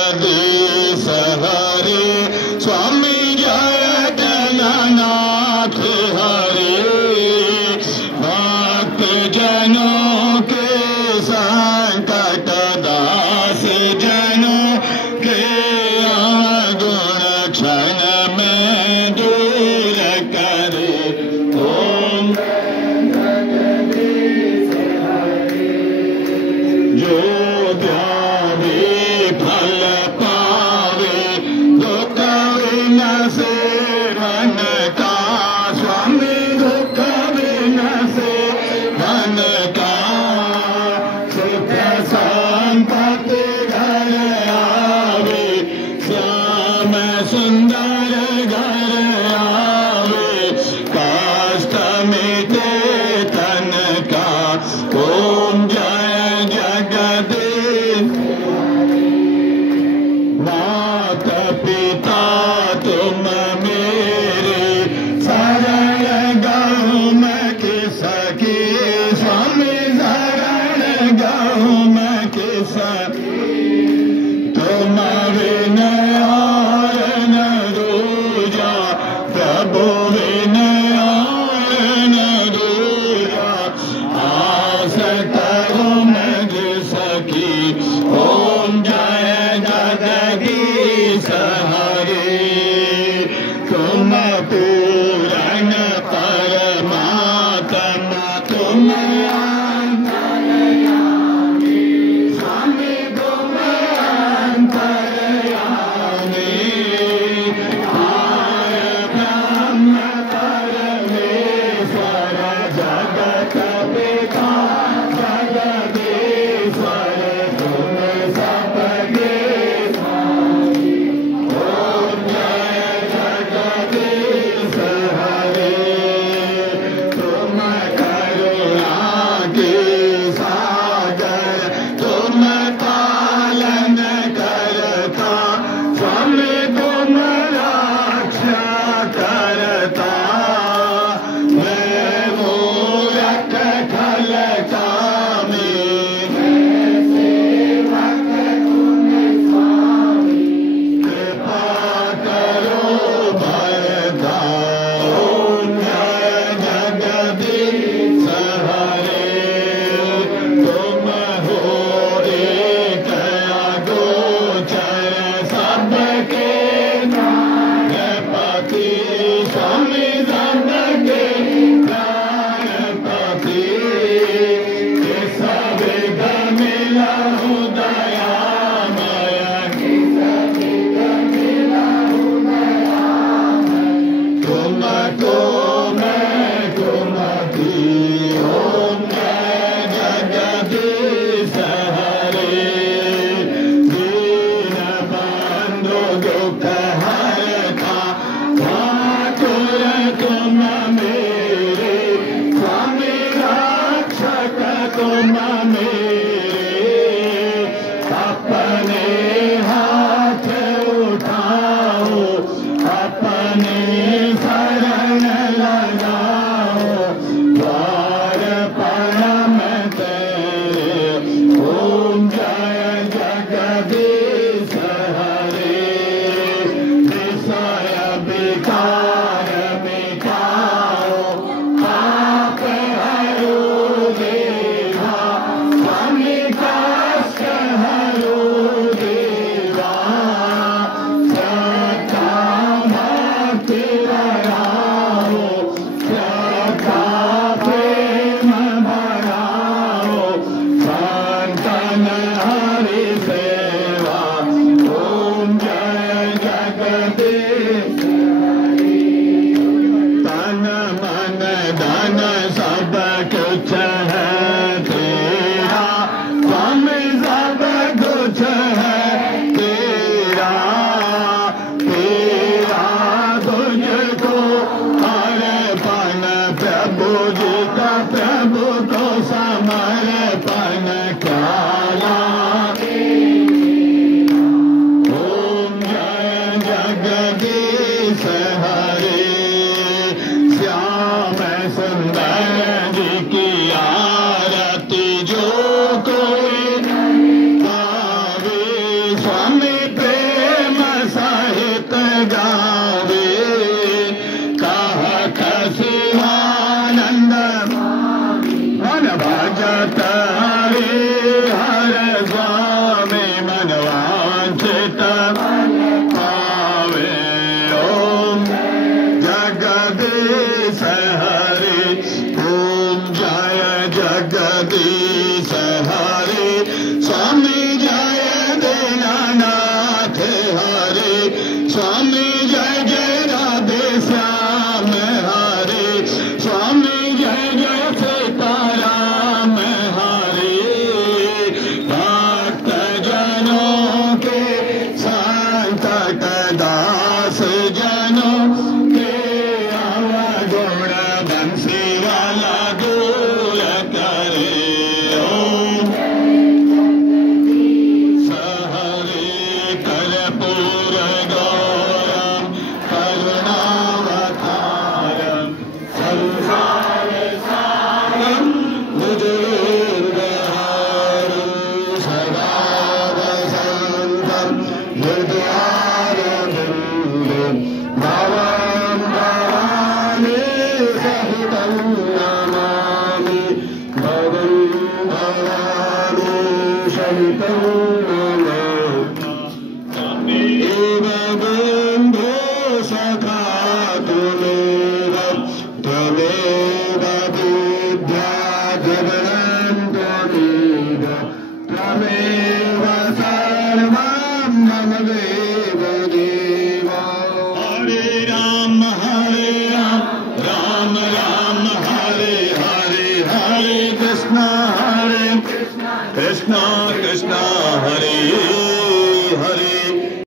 जगदीश हरे स्वामी जगन्नाथ हरे भक्त जनों के संकट दास जनों के अवगुण क्षण में दूर करे। ओम जगदीश हरे जो ध्यावे फल पा स्वामी जय जय राधे श्याम हरे स्वामी जय जय सीताराम हरे भक्त जनों के संकट दास जनों के अवगुण बंसी वाला दूर करे ओम सहरे कर्पूर गौरम करुणावतारम संसार सारम भुजगेन्द्रहारं सदा वसन्तं हृदयारविन्दे भवं भवानी सहितं नमामि भवं भवानी सहितं नमामि एव बन्धो सखा त्वमेव विद्या जगनं त्वमेव त्वमेव सर्वं मम देव देव हरे राम राम राम हरे हरे हरे कृष्ण कृष्ण कृष्ण हरे हरे